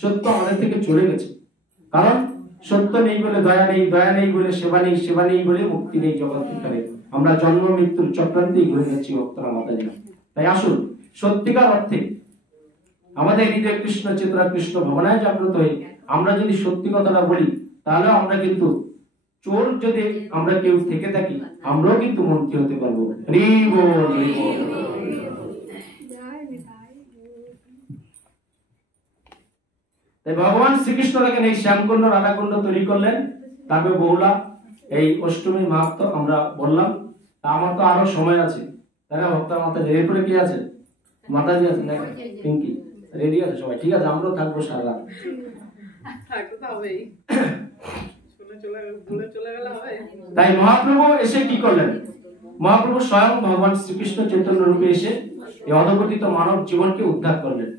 সত্য আমাদের থেকে চলে গেছে। কারণ সত্য নেই বলে দয়া নেই, দয়া নেই বলে সেবা নেই, সেবা নেই বলে মুক্তি নেই জগৎ ভিতরে। আমরা জন্ম মৃত্যুর চক্রান্তেই ঘুরে যাচ্ছি ভক্তরা মাতাজি। তাই আসুন সত্যিকার অর্থে আমাদের হৃদয় কৃষ্ণ চেতনা কৃষ্ণ ভাবনায় জাগ্রত হয়ে আমরা যদি সত্যি কথাটা বলি, তাহলে আমরা কিন্তু চোর যদি আমরা কেউ থেকে থাকি, আমরাও কিন্তু মুক্তি হতে পারবো। হরি বল, হরি বল। তাই ভগবান শ্রীকৃষ্ণ দেখেন এই শ্যামকুণ্ড রাধাকুণ্ড তৈরি করলেন, তারপরে বহুলা এই অষ্টমী মাহাত্ম্য আমরা বললাম। আমার তো আরো সময় আছে, তাই না ভক্ত মাতা? এরপরে কি আছে? মাতাজি আছে না? পিঙ্কি রেডি আছে সবাই? ঠিক আছে, আমরাও থাকবো সারা রাত। তাই মহাপ্রভু এসে কি করলেন? মহাপ্রভু স্বয়ং ভগবান শ্রীকৃষ্ণ চৈতন্য রূপে এসে এই অধপতিত মানব জীবনকে উদ্ধার করলেন।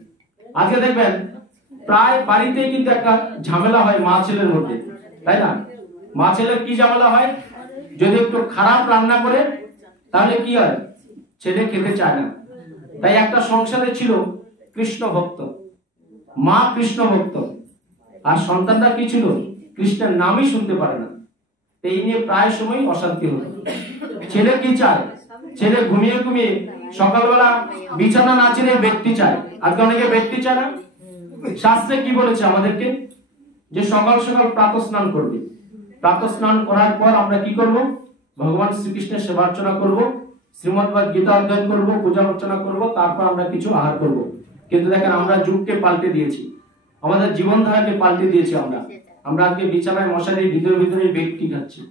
আজকে দেখবেন প্রায় বাড়িতেই কিন্তু একটা ঝামেলা হয় মা ছেলের মধ্যে, তাই না? মা ছেলের কি ঝামেলা হয়? যদি একটু খারাপ রান্না করে তাহলে কি হয়? ছেলে খেতে চায় না। তাই একটা সংসারে ছিল কৃষ্ণ ভক্ত, মা কৃষ্ণ ভক্ত, আর সন্তানরা কি ছিল? কৃষ্ণের নামই শুনতে পারে না। এই নিয়ে প্রায় সময় অশান্তি হতো। ছেলে কি চায়? ছেলে ঘুমিয়ে ঘুমিয়ে সকালবেলা বিছানা না ছেড়ে বেডটি চায়। আজকে অনেকে বেডটি চায় না। শাস্ত্রে কি বলেছে আমাদেরকে? যে সকাল সকাল প্রাতঃ স্নান করবে। প্রাতঃ স্নান করার পর আমরা কি করব? ভগবান শ্রীকৃষ্ণের সেবা অর্চনা করব, শ্রীমদ্ গীতা অধ্যয়ন করব, পূজা অর্চনা করব, তারপর আমরা কিছু আহার করব। কিন্তু দেখেন আমরা যুগকে পাল্টে দিয়েছি, আমাদের জীবনধারাকে পাল্টে দিয়েছি। আমরা আজকে বিছানায় মশারির ভিতরে ভিতরে বেডটি খাচ্ছি।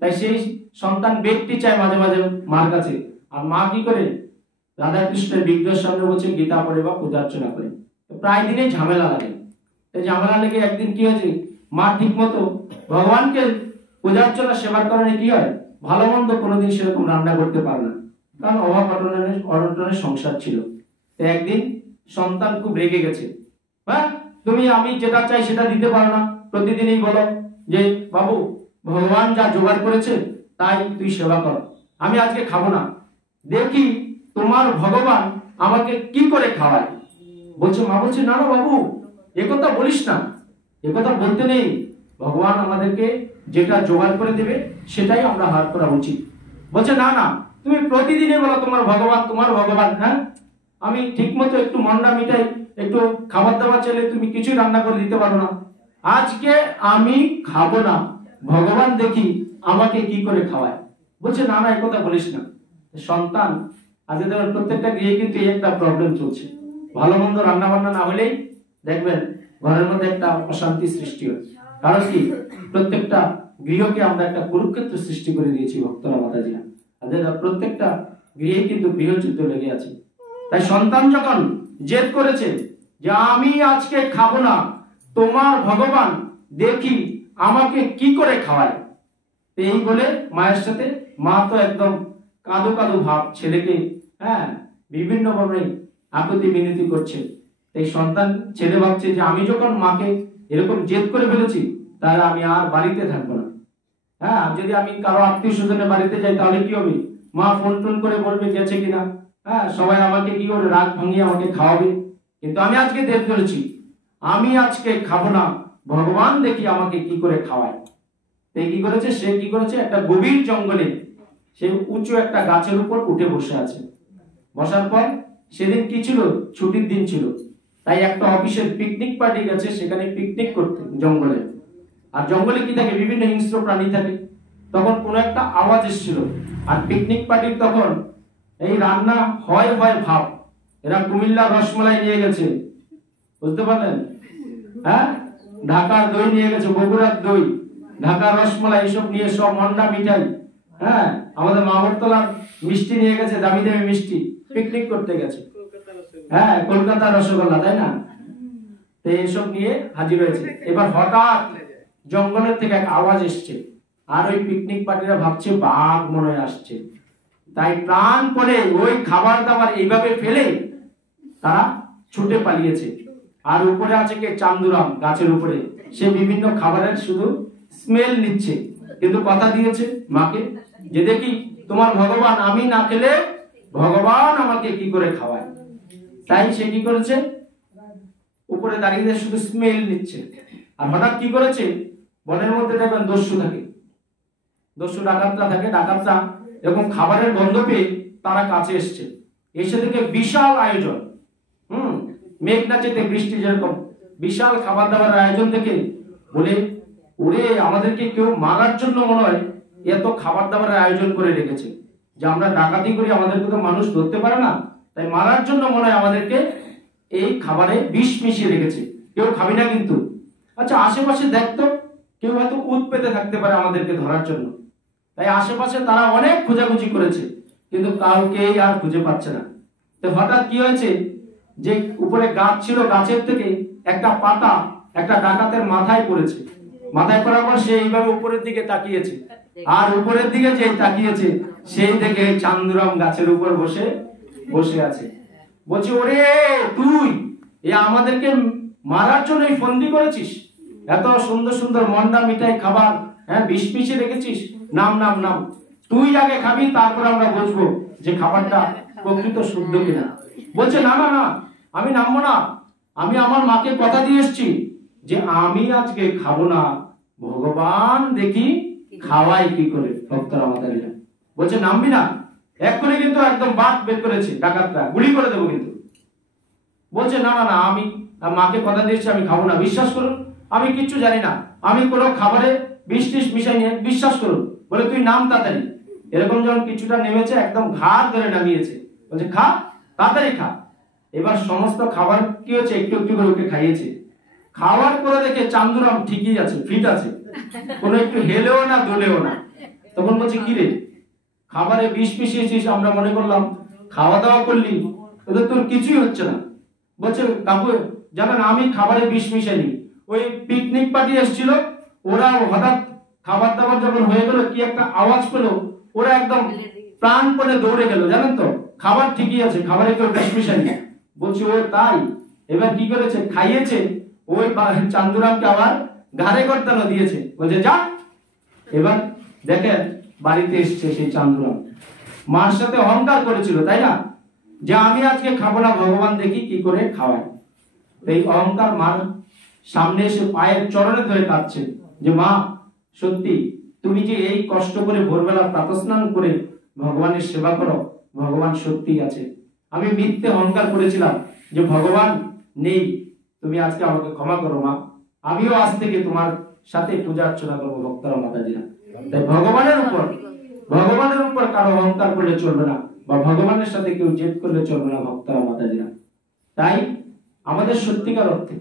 তাই সেই সন্তান বেডটি চায় মাঝে মাঝে মার কাছে, আর মা কি করে? রাধা কৃষ্ণের বিগ্রহের সামনে বসে গীতা পড়ে বা পূজা অর্চনা করে। প্রায় দিনে ঝামেলা লাগে। এই ঝামেলা লেগে একদিন কি হয়েছে? মা ঠিক মতো ভগবানকে পূজা অর্চনা সেবার কারণে কি হয়? ভালো মন্দ কোনোদিন সেরকম রান্না করতে পারে না, কারণ অভাব অনটনের সংসার ছিল। তো একদিন সন্তান খুব রেগে গেছে। হ্যাঁ, তুমি আমি যেটা চাই সেটা দিতে পারো না, প্রতিদিনই বলো যে বাবু ভগবান যা জোগাড় করেছে তাই তুই সেবা কর, আমি আজকে খাবো না, দেখি তোমার ভগবান আমাকে কি করে খাওয়ায়। বলছে মা বলছে না না বাবু, একথা বলিস না, একথা বলতে নেই। ভগবান আমাদেরকে যেটা জোগাড় করে দেবে সেটাই আমরা হার করা উচিত। বলছে না না, তুমি প্রতিদিনই বলো তোমার ভগবান তোমার ভগবান। হ্যাঁ, আমি ঠিক মতো একটু মন্ডা মিঠাই একটু খাবার দাবার চাইলে তুমি কিছুই রান্না করে দিতে পারো না। আজকে আমি খাবো না, ভগবান দেখি আমাকে কি করে খাওয়ায়। বলছে না না, একথা বলিস না। সন্তান আজকে দেখবেন প্রত্যেকটা গৃহে কিন্তু এই একটা প্রবলেম চলছে। ভালো মন্দ রান্না বান্না না হলেই দেখবেন ঘরের মধ্যে একটা অশান্তি সৃষ্টি হচ্ছে। কারণ কি? প্রত্যেকটা গৃহকে আমরা একটা কুরুক্ষেত্র সৃষ্টি করে দিয়েছি ভক্তরা মাতাজি। প্রত্যেকটা গৃহে কিন্তু গৃহযুদ্ধ লেগে আছে। তাই সন্তান যখন জেদ করেছে যে আমি আজকে খাবো না, তোমার ভগবান দেখি আমাকে কি করে খাওয়ায়, এই বলে মায়ের সাথে মা তো একদম কাঁদো কাঁদো ভাব ছেলেকে বিভিন্ন ভাবে আকুতি মিনতি করছে। এই সন্তান ছেলে ভাবছে যে আমি যখন মাকে এরকম জেদ করে ফেলেছি তাহলে আমি আর বাড়িতে থাকবো না। যদি আমি কারো আত্মীয় স্বজনের বাড়িতে যাই তাহলে কি হবে? মা ফোন টোন করে বলবে গেছে কিনা, সবাই আমাকে কি করে রাগ ভাঙিয়ে আমাকে খাওয়াবে। কিন্তু আমি আজকে জেদ করেছি, আমি আজকে খাবো না, ভগবান দেখি আমাকে কি করে খাওয়ায়। এই কি করেছে? সে কি করেছে? একটা গভীর জঙ্গলে সে উঁচু একটা গাছের উপর উঠে বসে আছে। বসার পর সেদিন কি ছিল? ছুটির দিন ছিল। তাই একটা অফিসের পিকনিক পার্টি গেছে, সেখানে পিকনিক করতে জঙ্গলে। আর জঙ্গলে কি থাকে? বিভিন্ন হিংস্র প্রাণী থাকে। তখন কোনো একটা আওয়াজ এসেছিল, আর পিকনিক পার্টির তখন এই রান্না হয় হয় ভাব। এরা কুমিল্লা রসমালাই নিয়ে গেছে, বুঝতে পারলেন? ঢাকার দই নিয়ে গেছে, বগুড়ার দই, ঢাকার রসমালাই, এইসব নিয়ে সব মন্ডা মিঠাই, আমাদের মামরতলার মিষ্টি নিয়ে গেছে, দামি দামি মিষ্টি, পিকনিক করতে গেছে। কলকাতার রসগোল্লা, তাই না? তো এইসব নিয়ে হাজির হয়েছে। এবার হঠাৎ জঙ্গলের থেকে এক আওয়াজ এসছে, আর ওই পিকনিক পার্টিরা ভাবছে বাঘ মনে আসছে। তাই প্রাণ পড়ে ওই খাবার দাবার এইভাবে ফেলে তারা ছুটে পালিয়েছে। আর উপরে আছে কে? চান্দুরাম গাছের উপরে, সে বিভিন্ন খাবারের শুধু স্মেল নিচ্ছে, কিন্তু কথা দিয়েছে মাকে যে দেখি তোমার ভগবান আমি না খেলে ভগবান আমাকে কি করে খাওয়ায়। তাই সে কি করেছে? উপরে দাঁড়িয়ে শুধু স্মেল নিচ্ছে। আর হঠাৎ কি করেছে, বনের মধ্যে দেখবেন দস্যু থাকে, দস্যু ডাকাতরা থাকে, ডাকাতরা এরকম খাবারের গন্ধ পেয়ে তারা কাছে এসছে, এসে থেকে বিশাল আয়োজন, মেঘনা চেতে বৃষ্টি যেরকম বিশাল খাবার দাবারের আয়োজন থেকে বলে, ওরে আমাদেরকে কেউ মারার জন্য মনে হয় এত খাবার দাবারের আয়োজন করে রেখেছে, যে আমরা ডাকাতি করি আমাদেরকে তো মানুষ ধরতে পারে না, তাই মারার জন্য মনে হয় আমাদেরকে এই খাবারে বিষ মিশিয়ে রেখেছে, কেউ খাবি না কিন্তু। আচ্ছা আশেপাশে দেখতো, কেউ হয়তো উৎ পেতে থাকতে পারে আমাদেরকে ধরার জন্য, তাই আশেপাশে তারা অনেক খোঁজাখুঁজি করেছে, কিন্তু কাউকেই আর খুঁজে পাচ্ছে না। তো হঠাৎ কি হয়েছে, যে উপরে গাছ ছিল, গাছের থেকে একটা পাতা একটা ডাকাতের মাথায় পড়েছে, মাথায় পড়ার পর সে এইভাবে উপরের দিকে তাকিয়েছে, আর উপরের দিকে যে তাকিয়েছে সেই দেখে চান্দুরাম গাছের উপর বসে বসে আছে। বলছি, ওরে তুই আমাদেরকে মারার জন্য ফন্দি করেছিস, এত সুন্দর সুন্দর মন্ডা মিঠাই খাবার, হ্যাঁ বিষ মিশিয়ে রেখেছিস, নাম নাম নাম, তুই আগে খাবি, তারপর আমরা বুঝবো যে খাবারটা প্রকৃত শুদ্ধ কিনা। বলছে না না না, আমি নামবো না, আমি আমার মাকে কথা দিয়ে এসেছি যে আমি আজকে খাবো না, ভগবান দেখি খাওয়াই কি করে। ভক্তরা মাতারিরা বলছে নামবি না, এক্ষুনি কিন্তু একদম বাদ বের করেছে ডাকাতরা, গুলি করে দেবো কিন্তু। বলছে না না না, আমি মাকে কথা দিয়েছি আমি খাবো না, বিশ্বাস করুন আমি কিচ্ছু জানি না, আমি কোনো খাবারে বিষ টিষ মিশাই নিয়ে, বিশ্বাস করুন। বলে তুই নাম তাড়াতাড়ি। এরকম যখন কিছুটা নেমেছে একদম ঘাড় ধরে নামিয়েছে, বলছে খা তাড়াতাড়ি খা। এবার সমস্ত খাবার কি হচ্ছে, একটু একটু করে ওকে খাইয়েছে। খাওয়ার পরে দেখে চান্দুরাম ঠিকই আছে, ফিট আছে, কোনো একটু হেলেও না দোলেও না। তখন বলছে কি রে, খাবারে বিষ মিশিয়েছিস, আমরা মনে করলাম খাওয়া দাওয়া করলি, ওদের তোর কিছুই হচ্ছে না। বলছে কাকু জানেন আমি খাবারে বিষ মিশাইনি, ওই পিকনিক পার্টি এসেছিল, ওরা হঠাৎ খাবার দাবার যখন হয়ে গেল কি একটা আওয়াজ পেলো, ওরা একদম প্রাণপণে দৌড়ে গেল, জানেন তো খাবার ঠিকই আছে, খাবারে কেউ বিষ মিশাইনি। বলছে ও তাই। এবার কি করেছে, খাইয়েছে, ওই চান্দুরামকে আবার ঘাড়ে কর্তানো দিয়েছে, বলছে যা। এবার দেখেন বাড়িতে এসছে সেই চান্দুরাম, মার সাথে অহংকার করেছিল তাই না, যে আমি আজকে খাবো না, ভগবান দেখি কি করে খাওয়ায়। এই অহংকার মার সামনে এসে পায়ের চরণে ধরে কাঁদছে, যে মা সত্যি তুমি যে এই কষ্ট করে ভোরবেলা প্রাতঃস্নান করে ভগবানের সেবা করো, ভগবান সত্যি আছে, আমি মিথ্যে অহংকার করেছিলাম যে ভগবান নেই, তুমি আজকে আমাকে ক্ষমা করো মা, আমিও আজ থেকে তোমার সাথে পূজা অর্চনা করবো। ভক্তরা মাতাজিরা, তাই ভগবানের উপর কারো অহংকার করলে চলবে না, বা ভগবানের সাথে কেউ জেদ করলে চলবে না। ভক্তরা মাতাজিরা, তাই আমাদের সত্যিকার অর্থে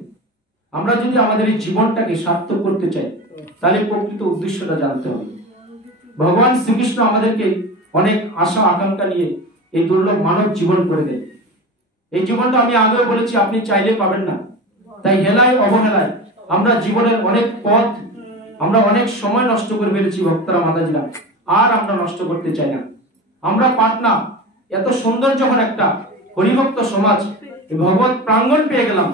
আমরা যদি আমাদের এই জীবনটাকে সার্থক করতে চাই, তাহলে প্রকৃত উদ্দেশ্যটা জানতে হবে। ভগবান শ্রীকৃষ্ণ আমাদেরকে অনেক আশা আকাঙ্ক্ষা নিয়ে এই দুর্লভ মানব জীবন করে দেন। এই জীবনটা আমি আগেও বলেছি আপনি চাইলে পাবেন না, তাই হেলায় অবহেলায় আমরা জীবনের অনেক পথ, আমরা অনেক সময় নষ্ট করে ফেলেছি। ভক্তরা মাতাজিরা, আর আমরা নষ্ট করতে চাই না। আমরা পাটনা এত সুন্দর যখন একটা হরিভক্ত সমাজ, ভগবত প্রাঙ্গণ পেয়ে গেলাম,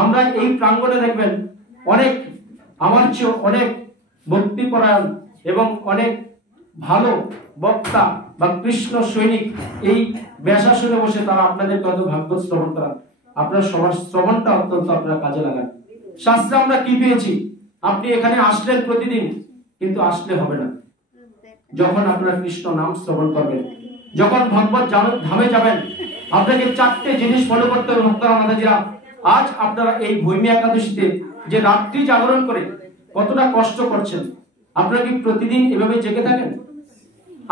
আমরা এই প্রাঙ্গণে দেখবেন অনেক আমার চেয়ে অনেক ভক্তিপরায়ণ এবং অনেক ভালো বক্তা বা কৃষ্ণ সৈনিক এই ব্যাসাসনে বসে তারা আপনাদেরকে হয়তো ভাগবত শ্রবণ করান। আপনার সবার শ্রবণটা অত্যন্ত আপনারা কাজে লাগান। শাস্ত্রে আমরা কি পেয়েছি, আপনি এখানে আসলেন প্রতিদিন, কিন্তু আসলে হবে না। যখন আপনারা কৃষ্ণ নাম শ্রবণ করবেন, যখন ভগবত ধামে যাবেন, আপনাকে চারটে জিনিস ফলো করতে হবে। ভক্তরা মাতাজিরা, আজ আপনারা এই ভূমি একাদশীতে যে রাত্রি জাগরণ করে কতটা কষ্ট করছেন, আপনারা কি প্রতিদিন এভাবে জেগে থাকেন?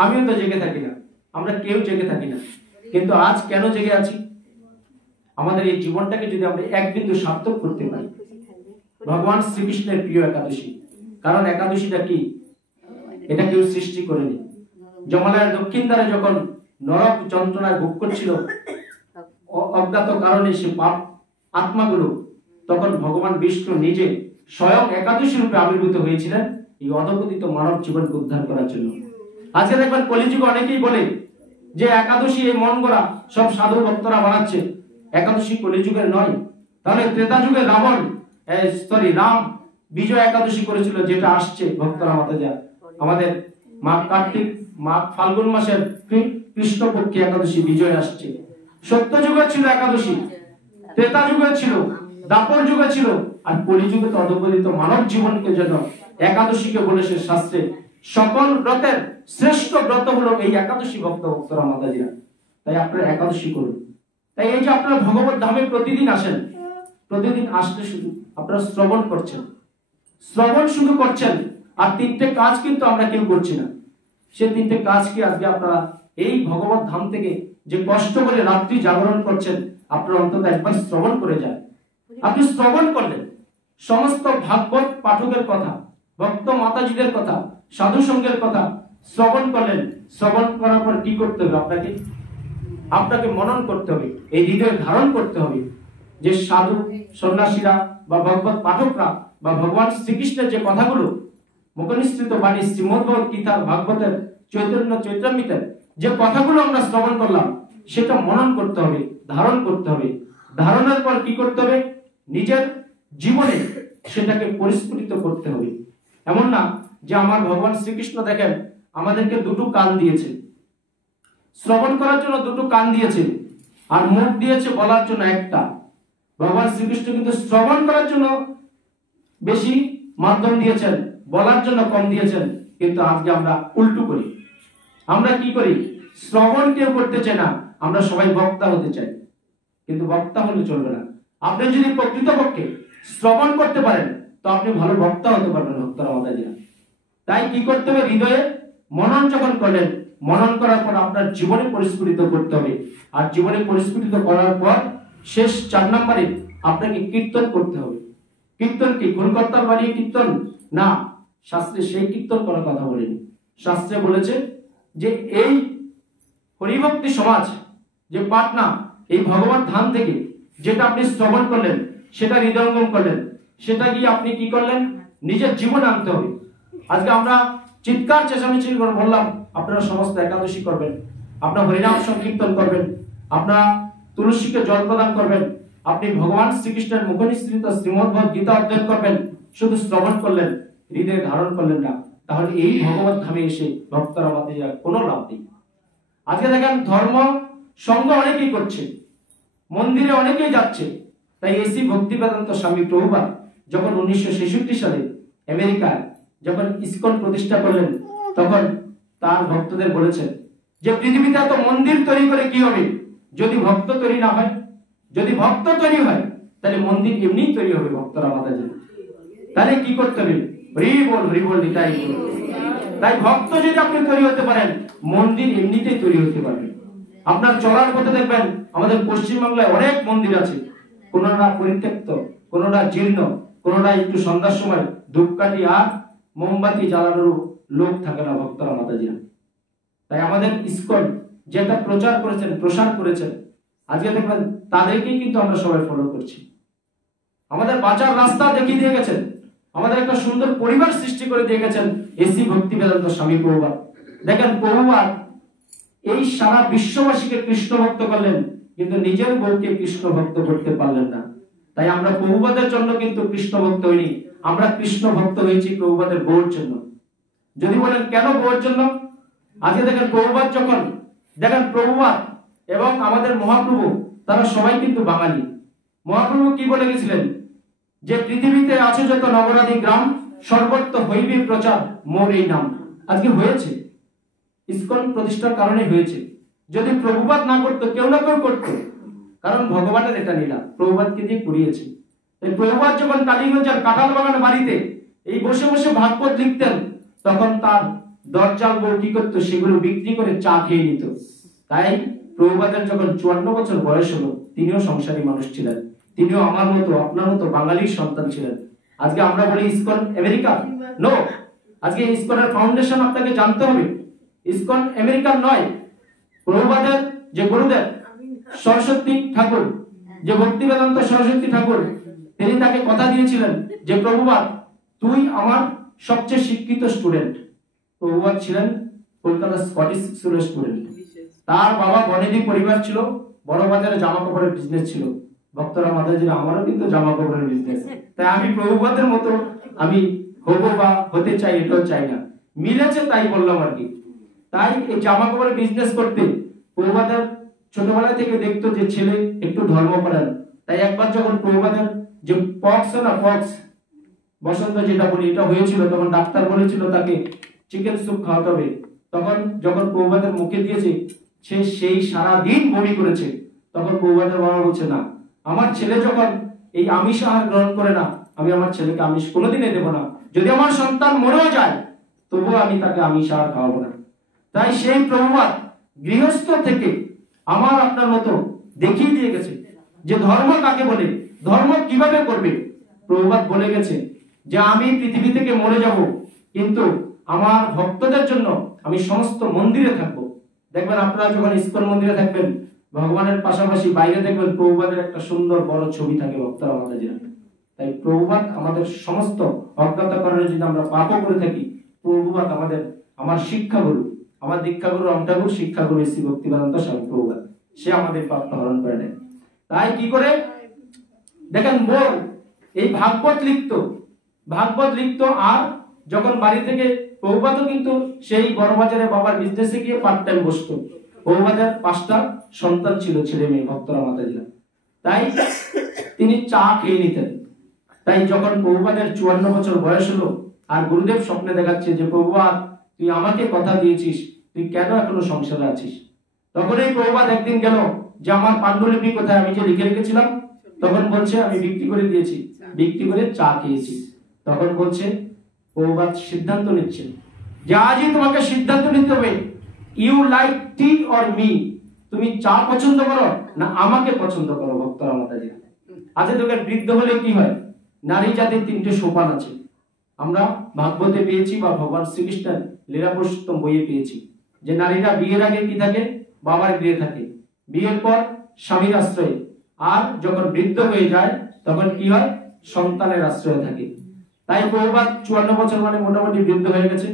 আমিও তো জেগে থাকি না, আমরা কেউ জেগে থাকি না, কিন্তু আজ কেন জেগে আছি? আমাদের এই জীবনটাকে যদি আমরা এক বিন্দু সার্থক করতে পারি, ভগবান শ্রীকৃষ্ণের প্রিয় একাদশী। কারণ একাদশীটা কি, এটা কেউ সৃষ্টি করেনি। যমলার দক্ষিণ দ্বারে যখন নরক যন্ত্রণায় ভোগ করছিল অজ্ঞাত কারণে সে পাপ আত্মাগুলো, তখন ভগবান বিষ্ণু নিজে স্বয়ং একাদশী রূপে আবির্ভূত হয়েছিলেন এই অধপতিত মানব জীবনকে উদ্ধার করার জন্য। আজকে দেখবেন কলিযুগে অনেকেই বলে যে একাদশী এই মন গড়া সব সাধু ভক্তরা বানাচ্ছে, একাদশী কলিযুগের নয়। তাহলে ত্রেতা যুগে রাম বিজয় একাদশী করেছিল, যেটা আসছে ভক্তরা আমাদের মাঘ ফাল্গুন মাসের কৃষ্ণপক্ষী একাদশী বিজয় আসছে। সত্য যুগে ছিল একাদশী, ত্রেতা যুগে ছিল, দাপর যুগে ছিল, আর কলিযুগে অধঃপতিত মানব জীবনকে যেন একাদশীকে বলেছে শাস্ত্রে সকল ব্রতের শ্রেষ্ঠ ব্রত হলো এই একাদশী। ভক্তরা মাতাজিরা, তাই আপনারা একাদশী করুন। তাই এই যে আপনারা ভগবত ধামে প্রতিদিন আসেন, প্রতিদিন আসলে শুধু আপনারা শ্রবণ করছেন, শ্রবণ শুধু করছেন, আর তিনটে কাজ কিন্তু আমরা কেউ করছি না। সে তিনটে কাজ কি আজকে আপনারা এই ভগবত ধাম থেকে যে কষ্ট করে রাত্রি জাগরণ করছেন, আপনারা অন্তত একবার শ্রবণ করে যান। আপনি শ্রবণ করলেন সমস্ত ভাগবত পাঠকের কথা, ভক্ত মাতাজিদের কথা, সাধু সঙ্গের কথা শ্রবণ করলেন। শ্রবণ করার পর কি করতে হবে? আপনাকে মনন করতে হবে, এই হৃদয়ে ধারণ করতে হবে যে সাধু সন্ন্যাসীরা বা ভগবত পাঠকরা বা ভগবান শ্রীকৃষ্ণের যে কথাগুলো মুখনিসৃত বাণী শ্রীমদ্ভগবত গীতার, ভাগবতের, চৈতন্য চৈত্রামৃতের যে কথাগুলো আমরা শ্রবণ করলাম, সেটা মনন করতে হবে, ধারণ করতে হবে। ধারণের পর কি করতে হবে? নিজের জীবনে সেটাকে পরিস্ফুটিত করতে হবে। এমন না যে আমার ভগবান শ্রীকৃষ্ণ দেখেন আমাদেরকে দুটো কান দিয়েছে, শ্রবণ করার জন্য দুটো কান দিয়েছে, আর মুখ দিয়েছে বলার জন্য একটা। ভগবান শ্রীকৃষ্ণ কিন্তু শ্রবণ করার জন্য বেশি মাধ্যম দিয়েছেন, বলার জন্য কম দিয়েছেন। কিন্তু আজকে আমরা উল্টো করি। আমরা কি করি? শ্রবণ কেউ করতে চাই না, আমরা সবাই বক্তা হতে চাই। কিন্তু বক্তা হলে চলবে না। আপনি যদি প্রকৃতপক্ষে শ্রবণ করতে পারেন তো আপনি ভালো বক্তা হতে পারবেন ভক্তরা মাতাজিরা। তাই কি করতে হবে? হৃদয়ে মনন যখন করলেন, মনন করার পর আপনার জীবনে পরিস্ফুটিত করতে হবে। আর জীবনে পরিস্ফুটিত করার পর শেষ 4 নম্বরে আপনাকে কীর্তন করতে হবে। কীর্তন কি গুণকর্তার বানিয়ে কীর্তন না, শাস্ত্রে সেই কীর্তন করার কথা বলেনি। শাস্ত্রে বলেছে যে এই হরিভক্তি সমাজ যে পাটনা, এই ভগবান ধাম থেকে যেটা আপনি শ্রবণ করলেন, সেটা হৃদয়ঙ্গম করলেন, সেটা গিয়ে আপনি কি করলেন? নিজের জীবনে আনতে হবে। আজকে আমরা চিৎকার চেঁচামেচি করে বললাম আপনারা সমস্ত একাদশী করবেন, আপনারা হরিনাম সংকীর্তন করবেন, আপনারা তুলসীকে জল প্রদান করবেন, আপনি ভগবান শ্রীকৃষ্ণের মুখনিসৃত শ্রীমদ্ভগবত গীতা অধ্যয়ন করবেন, শুধু শ্রবণ করলেন, হৃদয়ে ধারণ করলেন না, তাহলে এই ভগবত ধামে এসে ভক্তরা মাতাজিরা কোনো লাভ নেই। আজকে দেখেন ধর্ম সঙ্গ অনেকেই করছে, মন্দিরে অনেকেই যাচ্ছে। তাই এসি ভক্তি বেদান্ত স্বামী প্রভুপাদ যখন 1966 সালে আমেরিকায় যখন ইসকন প্রতিষ্ঠা করলেন, তখন তার ভক্তদের বলেছেন যে পৃথিবীতে এত মন্দির তৈরি করে কি হবে যদি ভক্ত তৈরি না হয়? যদি ভক্ত তৈরি হয় তাহলে মন্দির এমনিই তৈরি হবে। ভক্তরা মাতাজি, তাহলে কি করতে হবে? হরি বল নিতাই। তাই ভক্ত যদি আপনি তৈরি হতে পারেন, মন্দির এমনিতেই তৈরি হতে পারবে। আপনার চলার পথে দেখবেন আমাদের পশ্চিমবাংলায় অনেক মন্দির আছে, কোনটা পরিত্যক্ত, কোনটা জীর্ণ, কোনটা একটু সন্ধ্যার সময় ধূপকাঠি আর মোমবাতি জ্বালানোর লোক থাকে না ভক্তরা মাতাজিরা। তাই আমাদের ইসকন যেটা প্রচার করেছেন, প্রসার করেছেন, আজকে দেখবেন তাদেরকেই কিন্তু আমরা সবাই ফলো করছি। আমাদের বাঁচার রাস্তা দেখিয়ে দিয়ে গেছেন, আমাদের একটা সুন্দর পরিবার সৃষ্টি করে দিয়ে গেছেন এসি ভক্তি বেদান্ত স্বামী প্রভুপাদ। দেখেন প্রভুপাদ এই সারা বিশ্ববাসীকে কৃষ্ণ ভক্ত করলেন, কিন্তু নিজের বউকে কৃষ্ণ ভক্ত করতে পারলেন না। তাই আমরা প্রভুপাদের জন্য কিন্তু কৃষ্ণ ভক্ত হইনি, আমরা কৃষ্ণ ভক্ত হয়েছি প্রভুপাদের বউর জন্য। যদি বলেন কেন বউর জন্য? আজকে দেখেন প্রভুপাদ যখন দেখেন প্রভুপাদ এবং আমাদের মহাপ্রভু তারা সবাই কিন্তু বাঙালি। মহাপ্রভু কি বলে গেছিলেন যে পৃথিবীতে আছে যত নগরাদি গ্রাম, সর্বত্র হইবে প্রচার মোর এই নাম। আজকে হয়েছে, ইসকন প্রতিষ্ঠার কারণে হয়েছে। যদি প্রভুপাদ না করতো, কেউ না কেউ করতো, কারণ ভগবানের এটা লীলা, প্রভুপাদকে দিয়ে করিয়েছে। তাই প্রভুপাদ যখন কালীগঞ্জের কাঁঠাল বাগান বাড়িতে এই বসে বসে ভাগবত লিখতেন, তখন তার দরজাল বউ কি করতো? সেগুলো বিক্রি করে চা খেয়ে নিত। তাই প্রভুপাদের যখন 54 বছর বয়স হলো, তিনিও সংসারী মানুষ ছিলেন, তিনিও আমার মতো আপনার মতো বাঙালির সন্তান ছিলেন। আজকে আমরা বলি ইসকন আমেরিকা, নো, আজকে ইসকনের ফাউন্ডেশন আপনাকে জানতে হবে। ইসকন আমেরিকার নয়। প্রভুপাদের যে গুরুদেব সরস্বতী ঠাকুর, যে ভক্তি বেদান্ত সরস্বতী ঠাকুর, তিনি তাকে কথা দিয়েছিলেন যে প্রভুপাদ তুই আমার সবচেয়ে শিক্ষিত স্টুডেন্ট। প্রভুপাদ ছিলেন কলকাতা স্কটিশ স্কুলের স্টুডেন্ট। তার বাবা বনেদি পরিবার ছিল, বড় বাজারে জামা কাপড়ের বিজনেস ছিল। ভক্তরা মাতাজিরা, আমারও কিন্তু জামা কাপড়ের বিজনেস। তাই আমি প্রভুপাদের মতো আমি হবো বা হতে চাই এটাও চাই না, মিলেছে তাই বললাম আর কি। তাই এই জামা কাপড়ের বিজনেস করতে প্রভুপাদের ছোটবেলা থেকে দেখতো যে ছেলে একটু ধর্মপরায়ণ। তাই একবার যখন প্রভুপাদের যে পক্স না পক্স বসন্ত যেটা বলি এটা হয়েছিল, তখন ডাক্তার বলেছিল তাকে চিকেন স্যুপ খাওয়াতে হবে। তখন যখন প্রভুপাদের মুখে দিয়েছে সে সেই সারা দিন বমি করেছে। তখন প্রভুপাদের বাবা বলছে না, আমার ছেলে যখন এই আমিষ আহার গ্রহণ করে না, আমি আমার ছেলেকে আমিষ কোনোদিনই দেব না। যদি আমার সন্তান মরেও যায় তবুও আমি তাকে আমিষ আহার খাওয়াবো না। তাই সেই প্রভুপাদ গৃহস্থ থেকে আমার আপনার মতো দেখিয়ে দিয়ে গেছে যে ধর্ম কাকে বলে, ধর্ম কিভাবে করবে। প্রভুপাদ বলে গেছে যে আমি পৃথিবী থেকে মরে যাব, কিন্তু আমার ভক্তদের জন্য আমি সমস্ত মন্দিরে থাকবো। দেখবেন আপনারা যখন ইস্কন মন্দিরে থাকবেন, ভগবানের পাশাপাশি বাইরে দেখবেন প্রভুপাদের একটা সুন্দর বড় ছবি থাকে ভক্তরা মাতাজিরা। তাই প্রভুপাদ আমাদের সমস্ত অজ্ঞতা কারণে যদি আমরা পাপও করে থাকি, প্রভুপাদ আমার শিক্ষাগুরু, আমার দীক্ষাগুরু রামঠাকুর, শিক্ষাগুরু শ্রী ভক্তিবেদান্ত স্বামী প্রভুপাদ, সে আমাদের পাপটা হরণ করে নেয়। তাই কি করে দেখেন বোর এই ভাগবত লিখতো, আর যখন বাড়ি থেকে প্রভুপাদও কিন্তু সেই বড়বাজারে বাবার বিজনেসে গিয়ে পার্ট টাইম বসতো। প্রভুপাদের 5টা সন্তান ছিল, ছেলে মেয়ে ভক্তরা মাতাজিরা। তাই তিনি চা খেয়ে নিতেন। তাই যখন প্রভুপাদের 54 বছর বয়স হলো আর গুরুদেব স্বপ্নে দেখাচ্ছে যে প্রভুপাদ তুই আমাকে কথা দিয়েছিস, তুই কেন এখনো সংসারে আছিস? তখন এই প্রভুপাদ একদিন গেল যে আমার পাণ্ডুলিপি কোথায়, আমি যে লিখে রেখেছিলাম। তখন বলছে আমি বিক্রি করে দিয়েছি, বিক্রি করে চা খেয়েছি। তখন বলছে প্রভুপাদ সিদ্ধান্ত নিচ্ছে যে আজই তোমাকে সিদ্ধান্ত নিতে হবে, you like tea or me, তুমি চা পছন্দ করো না আমাকে পছন্দ করো ভক্তরা মাতাজিরা। আচ্ছা তোকে বৃদ্ধ হলে কি হয়? নারী জাতির 3টে সোপান আছে, আমরা ভাগবতে পেয়েছি বা ভগবান শ্রীকৃষ্ণের লীলা পুরুষোত্তম বইয়ে পেয়েছি যে নারীরা বিয়ের আগে কি থাকে, বাবার গৃহে থাকে, বিয়ের পর স্বামীর আশ্রয়ে, আর যখন বৃদ্ধ হয়ে যায় তখন কি হয়, সন্তানের আশ্রয়ে থাকে। তাই প্রভুপাদ 54 বছর মানে মোটামুটি বৃদ্ধ হয়ে গেছে।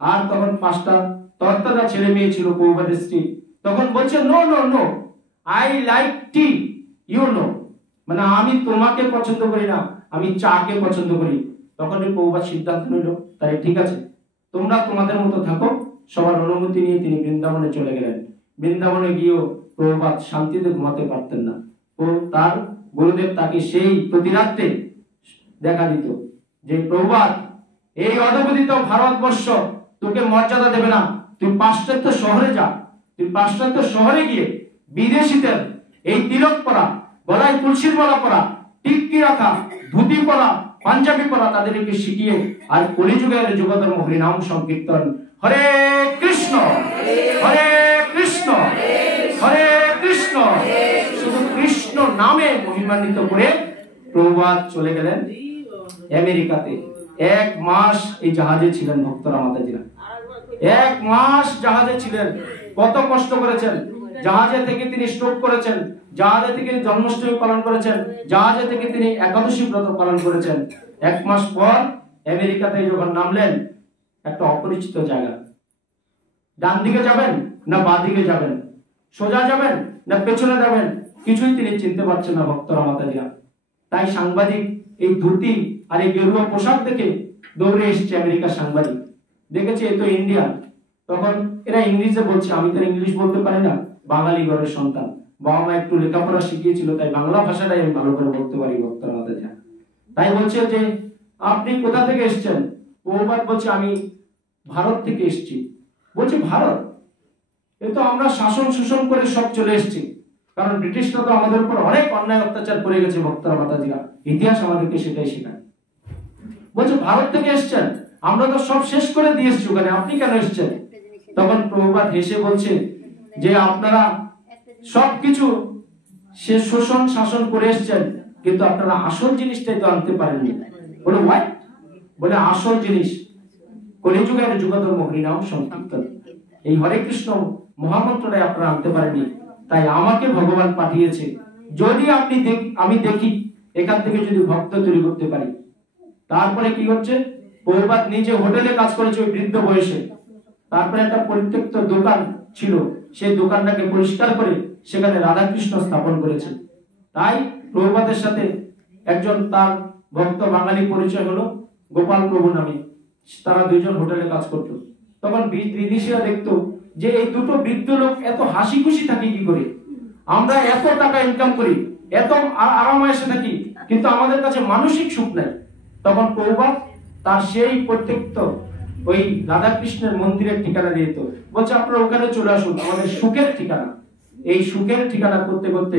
আর তখন 5টা তরতাজা ছেলে মেয়ে ছিল প্রভুপাদের স্ত্রী। তখন বলছে no no no, I like tea, you know, মানে আমি তোমাকে পছন্দ করি না, আমি চাকে পছন্দ করি। তখন প্রভুপাদ সিদ্ধান্ত নিল তাই ঠিক আছে, তোমরা তোমাদের মতো থাকো। সবার অনুমতি নিয়ে তিনি বৃন্দাবনে চলে গেলেন। বৃন্দাবনে গিয়েও প্রভুপাদ শান্তিতে ঘুমাতে পারতেন না। তার গুরুদেব তাকে সেই প্রতি রাত্রে দেখা দিত যে প্রভুপাদ এই অধপতিত ভারতবর্ষ তোকে মর্যাদা দেবে না, তুই পাশ্চাত্য শহরে যা, তুই পাশ্চাত্য শহরে গিয়ে বিদেশিদের এই তিলক পরা, গলায় তুলসীর মালা পরা, টিক্কি রাখা, ধুতি পরা, পাঞ্জাবি পরা তাদেরকে শিখিয়ে আর কলিযুগের যুগধর্ম হরিনাম সংকীর্তন হরে কৃষ্ণ হরে কৃষ্ণ হরে কৃষ্ণ, শুধু কৃষ্ণ নামে মহিমান্বিত করে প্রভুপাদ চলে গেলেন আমেরিকাতে। 1 মাস এই জাহাজে ছিলেন ভক্তরা মাতাজিরা, 1 মাস জাহাজে ছিলেন। কত কষ্ট করেছেন, জাহাজে থেকে তিনি স্ট্রোক করেছেন, জাহাজে থেকে জন্মাষ্টমী পালন করেছেন, জাহাজে থেকে তিনি একাদশী ব্রত পালন করেছেন। 1 মাস পর আমেরিকাতে যখন নামলেন, একটা অপরিচিত জায়গা, ডান দিকে যাবেন না বাঁ দিকে যাবেন, সোজা যাবেন না পেছনে যাবেন, কিছুই তিনি চিনতে পারছেন না ভক্তরা মাতাজিরা। তাই সাংবাদিক এই ধুতি আর এই গেরুয়া পোশাক দেখে দৌড়ে এসেছে আমেরিকার সাংবাদিক, দেখেছে এ তো ইন্ডিয়ান। তখন এরা ইংলিশে বলছে, আমি তো ইংলিশ বলতে পারি না, বাঙালি ঘরের সন্তান, বাবা মা একটু লেখাপড়া শিখিয়েছিল, তাই বাংলা ভাষাটাই আমি ভালো করে বলতে পারি ভক্তরা মাতাজিরা। তাই বলছে যে আপনি কোথা থেকে এসেছেন? প্রভুপাদ বলছে আমি ভারত থেকে এসেছি। বলছে ভারত, এ তো আমরা শাসন শোষণ করে সব চলে এসেছি, কারণ ব্রিটিশরা তো আমাদের উপর অনেক অন্যায় অত্যাচার করে গেছে ভক্তরা মাতাজিরা, ইতিহাস আমাদেরকে সেটাই শেখায়। বলছে ভারত থেকে এসেছেন, আমরা তো সব শেষ করে দিয়ে এসেছি ওখানে, আপনি কেন এসেছেন? তখন প্রভুপাদ হেসে বলছে যে আপনারা সবকিছু সে শোষণ শাসন করে এসেছেন, কিন্তু আপনারা আসল জিনিসটাই তো আনতে পারেননি। বলে ভাই, বলে আসল জিনিস কলিযুগের যুগধর্ম হরিনাম সংকীর্তন, এই হরে কৃষ্ণ মহামন্ত্রটাই আপনারা আনতে পারেননি। তাই আমাকে ভগবান পাঠিয়েছে, যদি আমি দেখি এখান থেকে যদি ভক্ত তৈরি করতে পারি। তারপরে কি হচ্ছে, প্রভুপাদ নিজে হোটেলে কাজ করেছে ওই বৃদ্ধ বয়সে। তারপরে একটা পরিত্যক্ত দোকান ছিল, সেই দোকানটাকে পরিষ্কার করে সেখানে রাধাকৃষ্ণ স্থাপন করেছে। তাই প্রভুপাদের সাথে একজন তার ভক্ত বাঙালি পরিচয় হলো গোপাল প্রভু নামে। তারা 2 জন হোটেলে কাজ করত। তখন বিদেশিরা দেখতো যে এই দুটো বৃদ্ধ লোক এত হাসি খুশি থাকে কি করে, আমরা এত টাকা ইনকাম করি, এত আরামায়েশে থাকি, কিন্তু আমাদের কাছে মানসিক সুখ নাই। তখন প্রভুপাদ তার সেই প্রত্যেক ওই রাধা কৃষ্ণের মন্দিরের ঠিকানা দিয়ে দিত, বলছে আপনারা ওখানে চলে আসুন, আমাদের সুখের ঠিকানা। এই সুখের ঠিকানা করতে করতে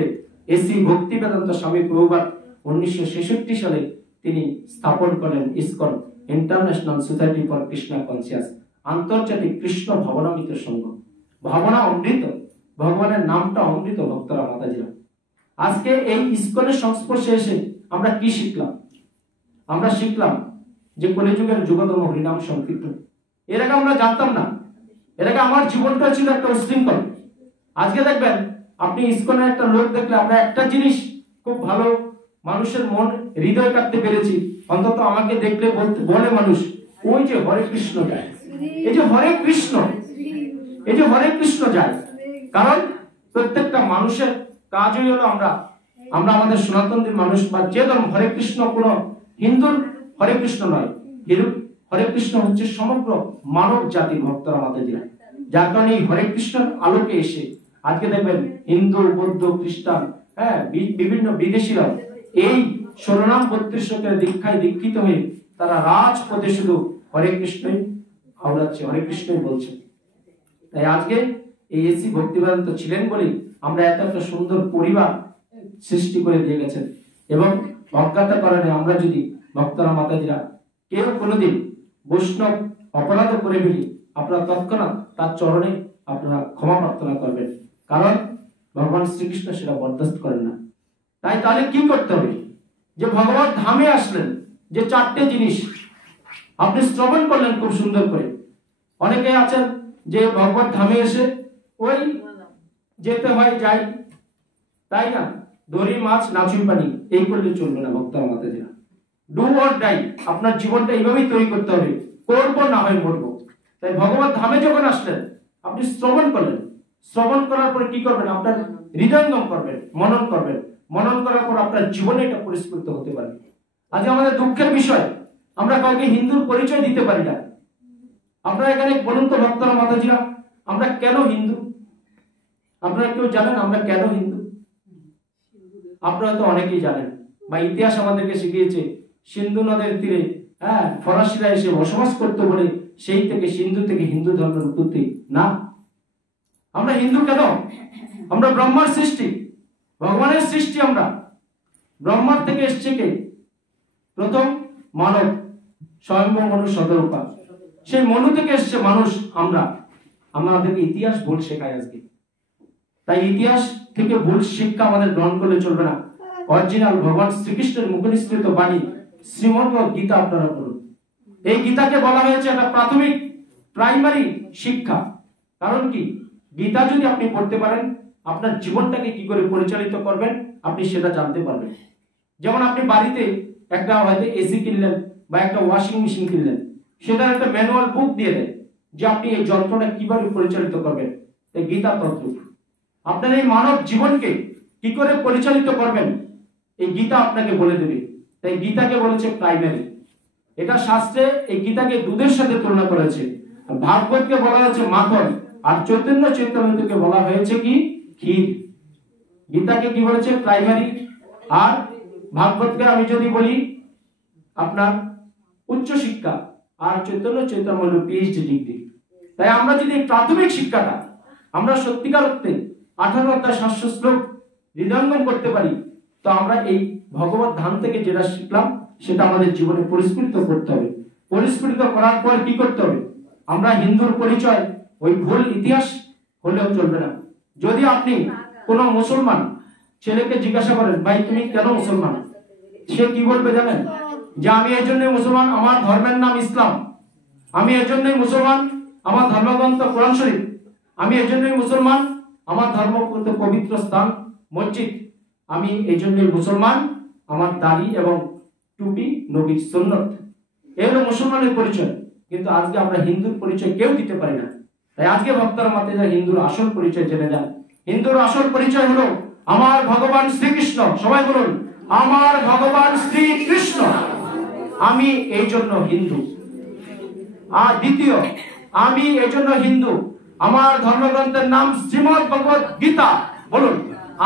এসি ভক্তি বেদান্ত স্বামী প্রভুপাদ 1966 সালে তিনি স্থাপন করেন ISKCON, international society for Krishna conscious, আন্তর্জাতিক কৃষ্ণ ভাবনামৃত সংঘ। ভাবনা অমৃত, ভগবানের নামটা অমৃত ভক্তরা মাতাজিরা। আজকে এই ইসকনের সংস্পর্শে এসে আমরা কি শিখলাম? আমরা শিখলাম যে কলিযুগের যুগতম হরিনাম সংকীর্তন। এর আগে আমরা জানতাম না, এর আগে আমার জীবনটা ছিল একটা উশৃঙ্খল। আজকে দেখবেন আপনি ইসকনের একটা লোক দেখলে আমরা একটা জিনিস খুব ভালো, মানুষের মন হৃদয় কাটতে পেরেছি, অন্তত আমাকে দেখলে বলে মানুষ, ওই যে হরে কৃষ্ণ যায়, এই যে হরে কৃষ্ণ, এই যে হরে কৃষ্ণ যায়। কারণ প্রত্যেকটা মানুষের কাজই হলো আমরা আমাদের সনাতনদের মানুষ বা যে ধর্ম, হরে কৃষ্ণ কোন হিন্দুর হরে কৃষ্ণ নয়, হরে কৃষ্ণ হচ্ছে সমগ্র মানব জাতির ভক্তরা আমাদের জেলা। যার কারণে এই হরে কৃষ্ণের আলোকে এসে আজকে দেখবেন হিন্দু, বৌদ্ধ, খ্রিস্টান, বিভিন্ন বিদেশিরাও এই 16 নাম 32 শ্লোকের দীক্ষায় দীক্ষিত হয়ে তারা রাজপথে শুধু হরে কৃষ্ণই আওড়াচ্ছে, হরে কৃষ্ণই বলছে। তাই আজকে এই এসি ভক্তিবেদান্ত ছিলেন বলেই আমরা এত একটা সুন্দর পরিবার সৃষ্টি করে দিয়ে গেছেন। এবং অজ্ঞাতার কারণে আমরা যদি ভক্তরা মাতাজিরা কেউ কোনোদিন বৈষ্ণব অপরাধ করে ফেলি, আপনারা তৎক্ষণাৎ তার চরণে আপনারা ক্ষমা প্রার্থনা করবেন, কারণ ভগবান শ্রীকৃষ্ণ সেটা বরদাস্ত করেন না। তাই তাহলে কি করতে হবে? যে ভগবান ধামে আসলেন, যে 4টে জিনিস আপনি শ্রবণ করলেন খুব সুন্দর করে। অনেকে আছেন যে ভগবান ধামে এসে ওই যেতে হয় যাই, তাই না, দড়ি মাছ নাচুই পানি, এই করলে চলবে না ভক্তরা মাতাজিরা। ডু অর ডাই, আপনার জীবনটা এইভাবেই তৈরি করতে হবে, করবো না হয় মরবো। তাই ভগবান ধামে যখন আসলেন আপনি শ্রবণ করলেন, শ্রবণ করার পরে কি করবেন? আপনার হৃদয়ঙ্গম করবেন, মনন করবেন, মনন করার পর আপনার জীবনে এটা পরিস্ফুট হতে পারে। আজ আমাদের দুঃখের বিষয়, আমরা কাউকে হিন্দুর পরিচয় দিতে পারি না। আপনারা এখানে বলুন তো ভক্তরা মাতাজিরা, আমরা কেন হিন্দু? আপনারা কেউ জানেন আমরা কেন হিন্দু? আপনারা তো অনেকেই জানেন, বা ইতিহাস আমাদেরকে শিখিয়েছে সিন্ধু নদের তীরে ফরাসিরা এসে বসবাস করতে বলে সেই থেকে সিন্ধু থেকে হিন্দু ধর্মের উৎপত্তি না। আমরা হিন্দু কেন? আমরা ব্রহ্মার সৃষ্টি, ভগবানের সৃষ্টি। আমরা ব্রহ্মার থেকে এসছে কে? প্রথম মানব, স্বয়ম্ভব মনু সদরূপা, সেই মনু থেকে এসছে মানুষ। আমাদেরকে ইতিহাস ভুল শেখায় আজকে। তাই ইতিহাস থেকে ভুল শিক্ষা আমাদের গ্রহণ করলে চলবে না। অরিজিনাল ভগবান শ্রীকৃষ্ণের মুখনিসৃত বাণী শ্রীমদ্ গীতা আপনারা পড়ুন। এই গীতাকে বলা হয়েছে একটা প্রাথমিক প্রাইমারি শিক্ষা। কারণ কি? গীতা যদি আপনি পড়তে পারেন, আপনার জীবনটাকে কি করে পরিচালিত করবেন আপনি সেটা জানতে পারবেন। যেমন আপনি বাড়িতে একটা হয়তো এসি কিনলেন বা একটা ওয়াশিং মেশিন কিনলেন, সেটার একটা ম্যানুয়াল বুক দিয়ে দেয় যে আপনি এই যন্ত্রটা কিভাবে পরিচালিত করবেন। এই গীতা তত্ত্ব আপনার এই মানব জীবনকে কি করে পরিচালিত করবেন, এই গীতা আপনাকে বলে দেবে। তাই গীতাকে বলেছে প্রাইমারি। এটা শাস্ত্রে এই গীতাকে দুধের সাথে তুলনা করেছে। ভাগবতকে বলা হয়েছে মাখন, আর চৈতন্য চৈতন্যকে বলা হয়েছে কি ক্ষীর। গীতাকে কি বলেছে? প্রাইমারি। আর ভাগবতকে আমি যদি বলি আপনার উচ্চ শিক্ষা, আর চৈতন্য চৈতন্য হলো পিএইচডি ডিগ্রি। তাই আমরা যদি প্রাথমিক শিক্ষাটা আমরা সত্যিকার অর্থে 18 অধ্যায় 700 শ্লোক হৃদয়ঙ্গম করতে পারি, তো আমরা এই ভগবত ধাম থেকে যেটা শিখলাম সেটা আমাদের জীবনে পরিস্ফুটিত করতে হবে। পরিস্ফুটিত করার পর কি করতে হবে? আমরা হিন্দুর পরিচয় ওই ভুল ইতিহাস হলেও চলবে না। যদি আপনি কোন মুসলমান ছেলেকে জিজ্ঞাসা করেন, ভাই তুমি কেন মুসলমান, সে কি বলবে জানেন? যে আমি এই জন্যই মুসলমান, আমার ধর্মের নাম ইসলাম, আমি এই জন্যই মুসলমান, আমার ধর্মগ্রন্থ কোরআন শরীফ, আমি এই জন্যই মুসলমান, আমার ধর্ম পবিত্র স্থান মসজিদ, আমি এই জন্যই মুসলমান, আমার দাড়ি এবং টুপি নবীর সুন্নত। এই হলো মুসলমানের পরিচয়। কিন্তু আজকে আমরা হিন্দুর পরিচয় কেউ দিতে পারি না। তাই আজকে ভক্তরা মাতাজিরা হিন্দুর আসল পরিচয় জেনে যান। হিন্দুর আসল পরিচয় হলো আমার ভগবান শ্রীকৃষ্ণ। সবাই বলুন, আমার ভগবান শ্রীকৃষ্ণ, আমি এই জন্য হিন্দু। আর দ্বিতীয়, আমি এই জন্য হিন্দু, আমার ধর্মগ্রন্থের নাম শ্রীমদ্ ভগবত গীতা। বলুন,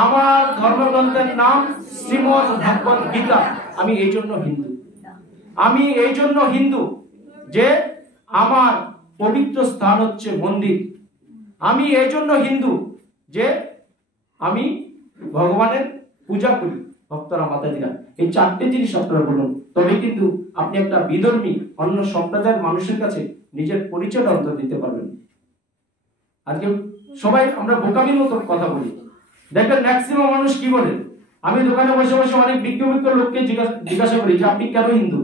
আমার ধর্মগ্রন্থের নাম শ্রীমদ্ ভগবত গীতা। আমি এই জন্য হিন্দু। আমি এই জন্য হিন্দু যে আমার পবিত্র স্থান হচ্ছে মন্দির। আমি এই জন্য হিন্দু যে আমি ভগবানের পূজা করি। ভক্তরা, মাতাজিরা, এই চারটে জিনিস আপনারা বলুন, তবে কিন্তু আপনি একটা বিধর্মী অন্য সম্প্রদায়ের মানুষের কাছে নিজের পরিচয়টা অন্তর দিতে পারবেন। আজকে সবাই আমরা বোকামির মতো কথা বলি। দেখবেন ম্যাক্সিমাম মানুষ কি বলে, আমি দোকানে বসে বসে অনেক বিজ্ঞ লোককে জিজ্ঞাসা করি যে আপনি কেন হিন্দু,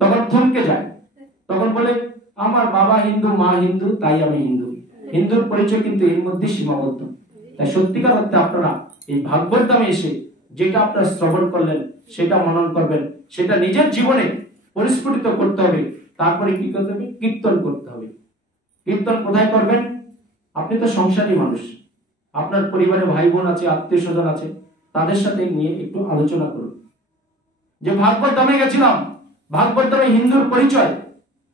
তখন থমকে যায়, তখন বলে আমার বাবা হিন্দু, মা হিন্দু, তাই আমি হিন্দু। হিন্দুর পরিচয় কিন্তু এর মধ্যে সীমাবদ্ধ। তাই সত্যিকার অর্থে আপনারা এই ভাগবত ধামে এসে যেটা আপনারা শ্রবণ করলেন, সেটা মনন করবেন, সেটা নিজের জীবনে পরিস্ফুটিত করতে হবে। তারপরে কি করতে হবে? কীর্তন করতে হবে। কীর্তন কোথায় করবেন? আপনি তো সংসারী মানুষ, আপনার পরিবারে ভাই বোন আছে, আত্মীয় স্বজন আছে, তাদের সাথে নিয়ে একটু আলোচনা করুন যে ভাগবত ধামে গেছিলাম, ভাগবত ধামে হিন্দুর পরিচয়,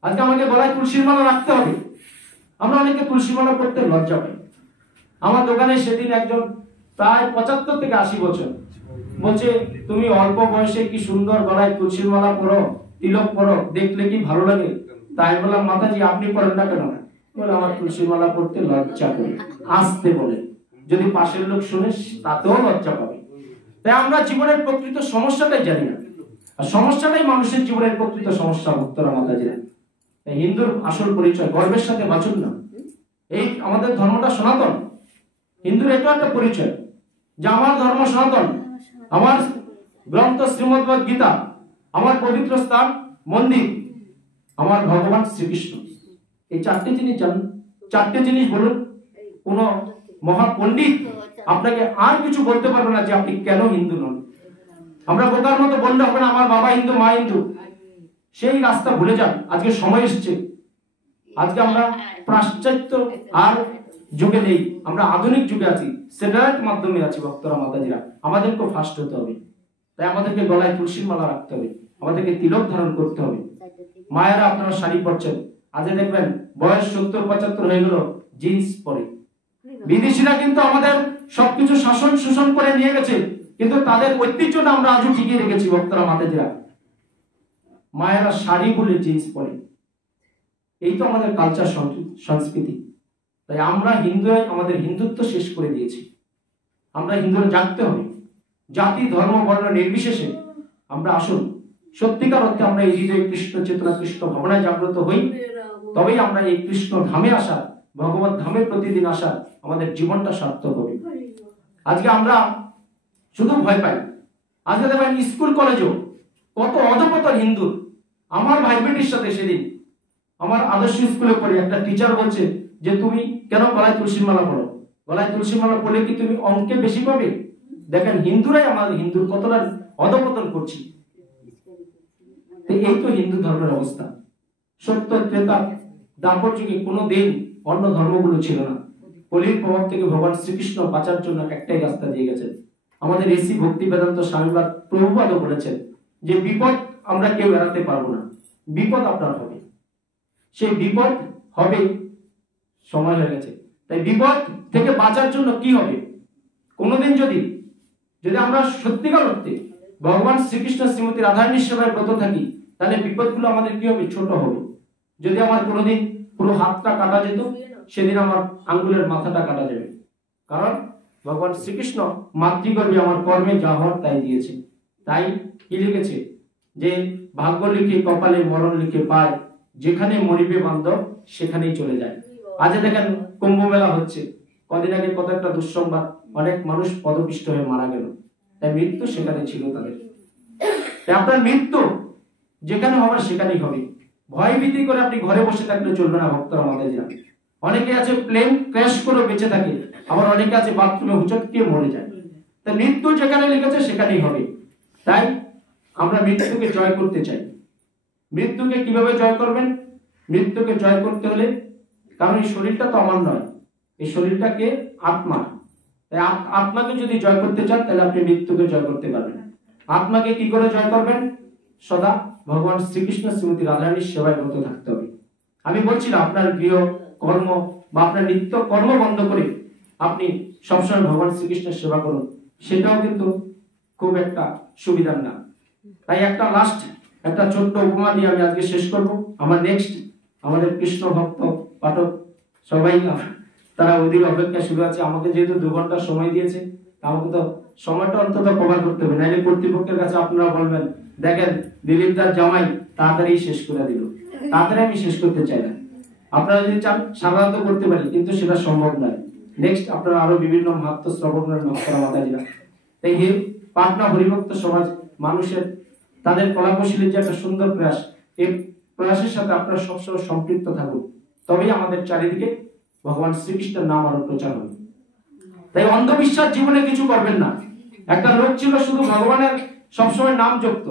আজকে আমাকে গলায় তুলসীর মালা রাখতে হবে। আমরা অনেকে তুলসী মালা করতে লজ্জা পাই। আমার দোকানে সেদিন একজন প্রায় 75 থেকে 80 বছর বলছে, তুমি অল্প বয়সে কি সুন্দর গলায় তুলসীর মালা পরো, তিলক পরো, দেখলে কি ভালো লাগে। তাই বললাম, মাতাজি আপনি পড়েন না কেন? বলে আমার তুলসী মালা পড়তে লজ্জা করে। আসতে বলে, যদি পাশের লোক শুনে তাতেও লজ্জা পাবে। তাই আমরা জীবনের প্রকৃত সমস্যাটাই জানি না, আর সমস্যাটাই মানুষের জীবনের প্রকৃত সমস্যা। ভক্তরা, মাতাজিরা, হিন্দুর আসল পরিচয় গর্বের সাথে বাঁচুন না। এই আমাদের ধর্মটা সনাতন। হিন্দুর এটা একটা পরিচয় যে আমার ধর্ম সনাতন, আমার গ্রন্থ শ্রীমদ্ গীতা, আমার পবিত্র স্থান মন্দির, আমার ভগবান শ্রীকৃষ্ণ। এই চারটে জিনিস জানুন, চারটে জিনিস বলুন। কোন মহাপণ্ডিত আপনাকে আর কিছু বলতে পারবে না যে আপনি কেন হিন্দু নন। আমরা বোকার মতো বললে হবে না আমার বাবা হিন্দু, মা হিন্দু। সেই রাস্তা ভুলে যান। আজকে সময় এসছে, আজকে আমরা পাশ্চাত্য আর যুগে নেই, আমরা আধুনিক যুগে আছি, স্যাটেলাইট মাধ্যমে আছি। ভক্তরা, মাতাজিরা, আমাদেরকে ফাস্ট হতে হবে। তাই আমাদেরকে গলায় তুলসীর মালা রাখতে হবে, আমাদেরকে তিলক ধারণ করতে হবে। মায়েরা আপনারা শাড়ি পরছেন, আজকে দেখবেন বয়স 70-75 হয়ে গেল জিন্স পরে। বিদেশিরা কিন্তু আমাদের সবকিছু শাসন শোষণ করে নিয়ে গেছে, কিন্তু তাদের ঐতিহ্যটা আমরা আজও টিকিয়ে রেখেছি। ভক্তরা, মাতাজিরা, মায়েরা শাড়ি বলে জিন্স পরে, এই তো আমাদের কালচার, সংস্কৃতি। তাই আমরা হিন্দু আমাদের হিন্দুত্ব শেষ করে দিয়েছি। আমরা হিন্দুরা জাগতে হবে, জাতি ধর্ম বর্ণ নির্বিশেষে আমরা আসুন। সত্যিকার অর্থে আমরা এই হৃদয়ে কৃষ্ণ চেতনা, কৃষ্ণ ভাবনায় জাগ্রত হই, তবেই আমরা এই কৃষ্ণ ধামে আসা, ভগবত ধামে প্রতিদিন আসা আমাদের জীবনটা সার্থক হবে। আজকে আমরা শুধু ভয় পাই। আজকে দেখবেন স্কুল কলেজেও কত অধপতন হিন্দু। আমার ভাই বোনের সাথে সেদিন আমার আদর্শ স্কুলে পড়ে একটা টিচার বলছে যে তুমি কেন গলায় তুলসী মালা পড়ো? গলায় তুলসী মালা পড়লে কি তুমি অঙ্কে বেশি পাবে? দেখেন হিন্দুরাই আমাদের হিন্দুর কতটা অধপতন করছি। এই তো হিন্দু ধর্মের অবস্থা। সত্য ত্রেতা দ্বাপর যুগে কোনো দিন অন্য ধর্মগুলো ছিল না। কলির প্রভাব থেকে ভগবান শ্রীকৃষ্ণ বাঁচার জন্য একটাই রাস্তা দিয়ে গেছেন। আমাদের এসি ভক্তি বেদান্ত স্বামীবাদ প্রভুপাদও বলেছেন যে বিপদ আমরা কেউ এড়াতে পারবো না, বিপদ আপনার হবে। সেই বিপদ হবে, সময় হয়ে গেছে। তাই বিপদ থেকে বাঁচার জন্য কি হবে? কোনোদিন যদি আমরা সত্যিকার অর্থে ভগবান শ্রীকৃষ্ণ শ্রীমতী রাধারানীর সেবায় ব্রত থাকি, তাহলে বিপদগুলো আমাদের কি হবে? ছোট হবে। যদি আমার কোনোদিন পুরো হাতটা কাটা যেত, সেদিন আমার আঙ্গুলের মাথাটা কাটা যাবে। কারণ ভগবান শ্রীকৃষ্ণ মাতৃগর্ভে আমার কর্মে যা হওয়ার তাই দিয়েছে। তাই কি লিখেছে যে ভাগ্য লিখে কপালে মরণ লিখে পায়, যেখানে মরিবে বান্ধব সেখানেই চলে যায়। আজ দেখেন কুম্ভ মেলা হচ্ছে, কদিন আগে কত একটা দুঃসংবাদ, অনেক মানুষ পদপিষ্ট হয়ে মারা গেল। তাই মৃত্যু সেখানে ছিল তাদের। তাই আপনার মৃত্যু যেখানে হবার সেখানেই হবে। ভয় ভীতি করে আপনি ঘরে বসে থাকলে চলবে না। ভক্তরা, আমাদের জানে অনেকে আছে প্লেন ক্র্যাশ করে বেঁচে থাকে, আবার অনেকে আছে বাথরুমে হুচটকে মরে যায়। তাই মৃত্যু যেখানে লিখেছে সেখানেই হবে। তাই আমরা মৃত্যুকে জয় করতে চাই। মৃত্যুকে কিভাবে জয় করবেন? মৃত্যুকে জয় করতে হলে, কারণ এই শরীরটা তো আমার নয়, এই শরীরটাকে আত্মা। তাই আত্মাকে যদি জয় করতে চান, তাহলে আপনি মৃত্যুকে জয় করতে পারবেন। আত্মাকে কি করে জয় করবেন? সদা ভগবান শ্রীকৃষ্ণ শ্রীমতী রাধারানীর সেবায় ব্রত থাকতে হবে। আমি বলছি না আপনার গৃহ কর্ম বা আপনার নিত্য কর্ম বন্ধ করে আপনি সবসময় ভগবান শ্রীকৃষ্ণের সেবা করুন, সেটাও কিন্তু খুব একটা সুবিধার না। তাই একটা লাস্ট একটা ছোট্ট উপমা দিয়ে আমি আজকে শেষ করব। আমার নেক্সট আমাদের কৃষ্ণ ভক্ত পাঠক সবাই তারা ওদিকে অপেক্ষা শুরু আছে। আমাকে যেহেতু 2 ঘন্টা সময় দিয়েছে, আমাকে তো সময়টা অন্তত কভার করতে হবে, নাইলে কর্তৃপক্ষের কাছে আপনারা বলবেন দেখেন দিলীপ দার জামাই তাড়াতাড়ি শেষ করে দিল। তাড়াতাড়ি আমি শেষ করতে চাই না। আপনারা যদি চান সাধারণত করতে পারি, কিন্তু সেটা সম্ভব নয়। নেক্সট আপনারা আরো বিভিন্ন মাহাত্ম শ্রবণ করেন ভক্তরা মাতাজিরা। তাই পাটনা হরিভক্ত সমাজ মানুষের তাদের কলাকুশলীর যে একটা সুন্দর প্রয়াস, এই প্রয়াসের সাথে আপনারা সবসময় সম্পৃক্ত থাকুন, তবেই আমাদের চারিদিকে ভগবান শ্রীকৃষ্ণের নাম আরো প্রচার হবে। তাই অন্ধবিশ্বাস জীবনে কিছু করবেন না। একটা লোক ছিল শুধু ভগবানের সবসময় নাম জপত,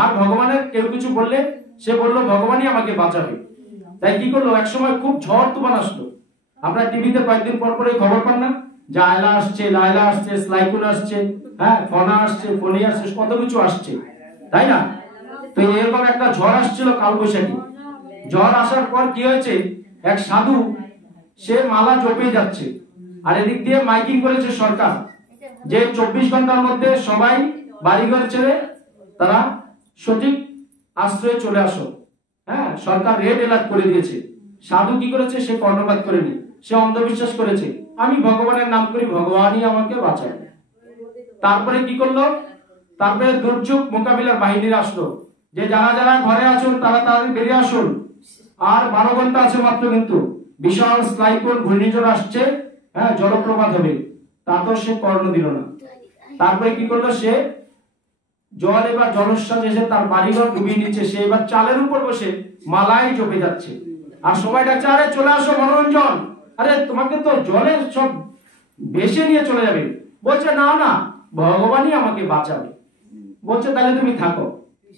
আর ভগবানের কেউ কিছু বললে সে বললো ভগবানই আমাকে বাঁচাবে। তাই কি করলো, একসময় খুব ঝড় তুফান আসলো। আমরা টিভিতে কয়েকদিন পর পরে খবর পান না, যে আয়লা আসছে, লায়লা আসছে, স্লাইকুন আসছে, হ্যাঁ ফনা আসছে, ফনি আসছে, কত কিছু আসছে, তাই না? তো এরকম একটা ঝড় আসছিল কালবৈশাখী। ঝড় আসার পর কি হয়েছে, এক সাধু সে মালা জপে যাচ্ছে, আর এদিক দিয়ে মাইকিং করেছে সরকার যে 24 ঘন্টার মধ্যে সবাই বাড়িঘর ছেড়ে তারা সঠিক আশ্রয়ে চলে আসো। হ্যাঁ, সরকার রেড অ্যালার্ট করে দিয়েছে। সাধু কি করেছে, সে কর্ণপাত করেনি, সে অন্ধবিশ্বাস করেছে আমি ভগবানের নাম করি, ভগবানই আমাকে বাঁচাবে। তারপরে কি করলো, তারপরে দুর্যোগ মোকাবিলার বাহিনীরা আসলো, যে যারা যারা ঘরে আছেন তারা তাদের বেরিয়ে আসুন, আর 12 ঘন্টা আছে মাত্র, কিন্তু বিশাল স্লাইকোন ঘূর্ণিঝড় আসছে, হ্যাঁ জলপ্রপাত হবে। তারপর সে কর্ণ দিল না। তারপরে কি করলো, সে জল এবার জলস্বাদ এসে তার বাড়িঘর ডুবিয়ে নিচ্ছে। সে এবার চালের উপর বসে মালাই জপে যাচ্ছে, আর সবাই ডাকছে আরে চলে আসো মনোরঞ্জন, আরে তোমাকে তো জলে সব বেশে নিয়ে চলে যাবে। বলছে না না, ভগবানই আমাকে বাঁচাবে। বলছে তাহলে তুমি থাকো।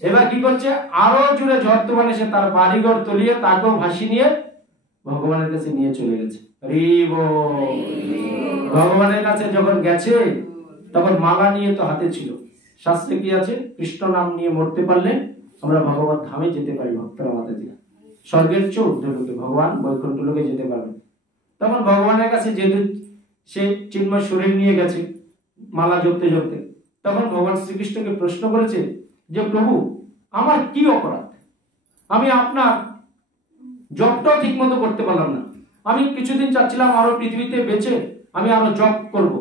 এবার কি করছে, আরো জুড়ে ঝড় তুফান এসে তার বাড়িঘর তলিয়ে তাকেও ভাসি নিয়ে ভগবানের কাছে নিয়ে চলে গেছে। ভগবানের কাছে যখন গেছে তখন মালা নিয়ে তো হাতে ছিল। শাস্ত্রে কি আছে, কৃষ্ণ নাম নিয়ে মরতে পারলে আমরা ভগবত ধামে যেতে পারি। ভক্তরা মাতাজিরা, স্বর্গের চেয়ে ঊর্ধ্বলোকে ভগবান বৈকুণ্ঠ লোকে যেতে পারবেন। তখন ভগবানের কাছে যেহেতু সে চিন্ময় শরীর নিয়ে গেছে মালা জপতে জপতে, তখন ভগবান শ্রীকৃষ্ণকে প্রশ্ন করেছে যে প্রভু আমার কি অপরাধ, আমি আপনার জপটাও ঠিক মতো করতে পারলাম না, আমি কিছুদিন চাচ্ছিলাম আরো পৃথিবীতে বেঁচে আমি আরো জপ করব,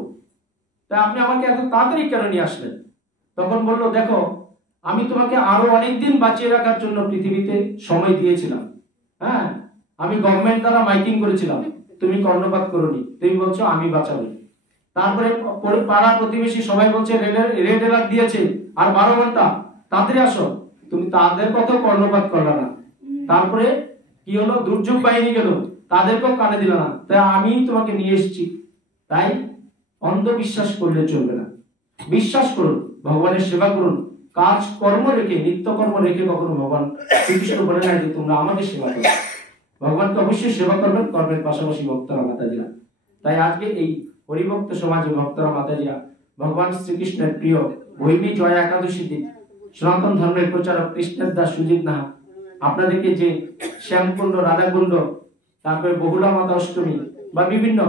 তাই আপনি আমাকে এত তাড়াতাড়ি কেন নিয়ে আসলেন? তখন বললো দেখো, আমি তোমাকে আরো অনেকদিন বাঁচিয়ে রাখার জন্য পৃথিবীতে সময় দিয়েছিলাম। হ্যাঁ, আমি গভর্নমেন্ট দ্বারা মাইকিং করেছিলাম, তুমি কর্ণপাত করোনি, তুমি বলছো আমি বাঁচাবো। তারপরে পাড়া প্রতিবেশী সবাই বলছে রেড অ্যালার্ট দিয়েছে আর 12 ঘন্টা, তাড়াতাড়ি আসো, তুমি তাদের কথাও কর্ণপাত করলে না। তারপরে কি হলো, দুর্যোগ বাহিনী গেল, তাদেরকেও কানে দিল না, তাই আমি তোমাকে নিয়ে এসেছি। তাই অন্ধবিশ্বাস করলে চলবে না, বিশ্বাস করুন, ভগবানের সেবা করুন, কাজ কর্ম রেখে, নিত্য কর্ম রেখে কখনো ভগবান শ্রীকৃষ্ণ বলে না যে তোমরা আমাকে সেবা করো। ভগবানকে অবশ্যই সেবা করবেন, কর্মের পাশাপাশি ভক্তরা মাতাজিরা। তাই আজকে এই হরিভক্ত সমাজে ভক্তরা মাতাজিরা ভগবান শ্রীকৃষ্ণের প্রিয় ভৈমী জয়া একাদশী দিন সনাতন ধর্মের প্রচারক কৃষ্ণের দাস সুজিত নাহা আপনাদেরকে যে শ্যামকুণ্ড, রাধাকুণ্ড, তারপরে বহুলা মাতা অষ্টমী বা বিভিন্ন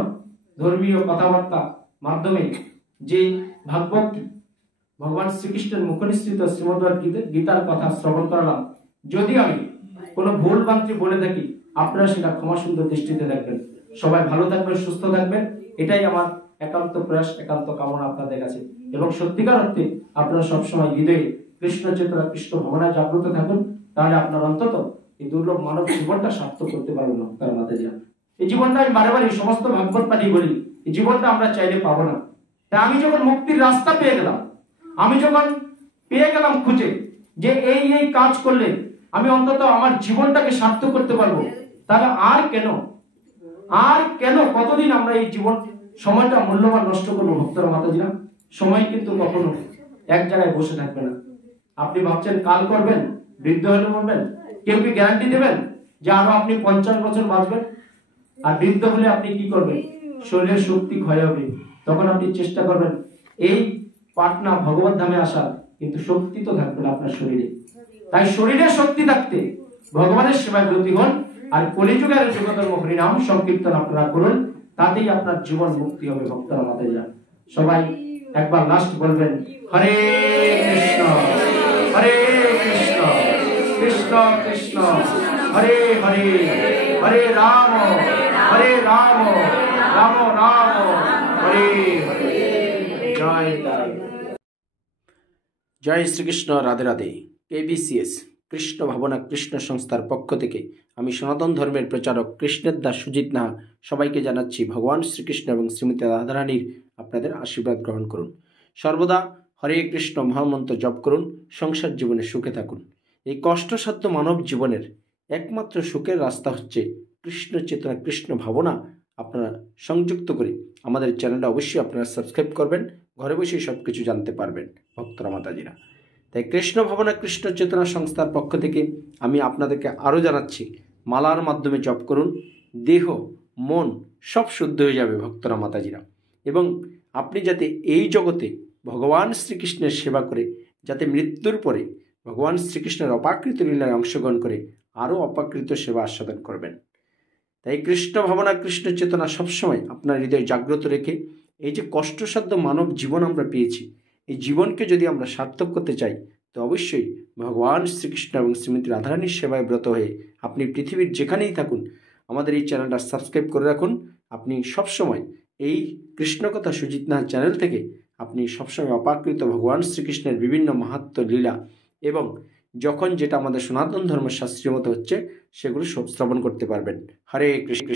ধর্মীয় কথাবার্তা মাধ্যমে যে ভাগবত ভগবান শ্রীকৃষ্ণের মুখনিসৃত শ্রীমদ্ গীতার কথা শ্রবণ করালাম, যদি আমি কোনো ভুল ভ্রান্তি বলে থাকি আপনারা সেটা ক্ষমা সুন্দর দৃষ্টিতে দেখবেন। সবাই ভালো থাকবেন, সুস্থ থাকবেন, এটাই আমার একান্ত প্রয়াস, একান্ত কামনা আপনাদের কাছে। এবং সত্যিকার অর্থে আপনারা সবসময় হৃদয়ে কৃষ্ণ চেতনা, কৃষ্ণ ভাবনায় জাগ্রত থাকুন, তাহলে আপনার অন্তত এই দুর্লভ মানব জীবনটা সার্থক করতে পারবেন না। তার মাতাজিরা, এই জীবনটা আমি বারে বারে সমস্ত ভাগবত পাঠি বলি, এই জীবনটা আমরা চাইলে পাবো না। তাই আমি যখন মুক্তির রাস্তা পেয়ে গেলাম, আমি যখন পেয়ে গেলাম খুঁজে যে এই এই কাজ করলে আমি অন্তত আমার জীবনটাকে সার্থক করতে পারবো, তাহলে আর কেন কতদিন আমরা এই জীবন সময়টা মূল্যবান নষ্ট করবো? ভক্তরা মাতাজিরা, সময় কিন্তু কখনো এক জায়গায় বসে থাকবে না। আপনি ভাবছেন কাল করবেন, বৃদ্ধ হলে মরবেন, কেউ কি গ্যারান্টি দেবেন যে আরো আপনি 50 বছর বাঁচবেন? আর বৃদ্ধ হলে আপনি কি করবেন? শরীরের শক্তি ক্ষয় হবে, তখন আপনি চেষ্টা করবেন এই পাটনা ভগবত ধামে আসার, কিন্তু শক্তি তো থাকবে না আপনার শরীরে। তাই শরীরের শক্তি থাকতে ভগবানের সেবায় ব্রতী হন, আর কলিযুগের যুগধর্ম হরিনাম সংকীর্তন আপনারা করুন। তাতেই আপনার জীবন মুক্তি হবে ভক্তরা মাতাজিরা। সবাই একবার লাস্ট বলবেন হরে কৃষ্ণ হরে কৃষ্ণ কৃষ্ণ কৃষ্ণ হরে হরে হরে রাম রাম রাম হরে হরে। জয় তাই। জয় শ্রীকৃষ্ণ। রাধে রাধে। KBCS কৃষ্ণ ভাবনা কৃষ্ণ সংস্থার পক্ষ থেকে আমি সনাতন ধর্মের প্রচারক কৃষ্ণের দাস সুজিত নাহা সবাইকে জানাচ্ছি ভগবান শ্রীকৃষ্ণ এবং শ্রীমতী রাধারানীর আপনাদের আশীর্বাদ গ্রহণ করুন। সর্বদা হরে কৃষ্ণ মহামন্ত্র জপ করুন, সংসার জীবনে সুখে থাকুন। এই কষ্টসাধ্য মানব জীবনের একমাত্র সুখের রাস্তা হচ্ছে কৃষ্ণ চেতনা কৃষ্ণ ভাবনা আপনারা সংযুক্ত করে আমাদের চ্যানেলটা অবশ্যই আপনারা সাবস্ক্রাইব করবেন, ঘরে বসেই সব কিছু জানতে পারবেন ভক্তরা মাতাজিরা। তাই কৃষ্ণ ভাবনা কৃষ্ণ চেতনা সংস্থার পক্ষ থেকে আমি আপনাদেরকে আরও জানাচ্ছি মালার মাধ্যমে জপ করুন, দেহ মন সব শুদ্ধ হয়ে যাবে ভক্তরা মাতাজিরা। এবং আপনি যাতে এই জগতে ভগবান শ্রীকৃষ্ণের সেবা করে যাতে মৃত্যুর পরে ভগবান শ্রীকৃষ্ণের অপাকৃত লীলায় অংশগ্রহণ করে আরও অপাকৃত সেবা আস্বাদন করবেন। তাই কৃষ্ণ ভাবনা কৃষ্ণ চেতনা সবসময় আপনার হৃদয়ে জাগ্রত রেখে এই যে কষ্টসাধ্য মানব জীবন আমরা পেয়েছি, এই জীবনকে যদি আমরা সার্থক করতে চাই তো অবশ্যই ভগবান শ্রীকৃষ্ণ এবং শ্রীমতী রাধারানীর সেবায় ব্রত হয়ে আপনি পৃথিবীর যেখানেই থাকুন আমাদের এই চ্যানেলটা সাবস্ক্রাইব করে রাখুন। আপনি সবসময় এই কৃষ্ণকথা সুজিত নাহা চ্যানেল থেকে আপনি সবসময় অপাকৃত ভগবান শ্রীকৃষ্ণের বিভিন্ন মাহাত্ম্য লীলা এবং যখন যেটা আমাদের সনাতন ধর্মের শাস্ত্রীয় মতো হচ্ছে সেগুলো সব শ্রবণ করতে পারবেন। হরে কৃষ্ণ।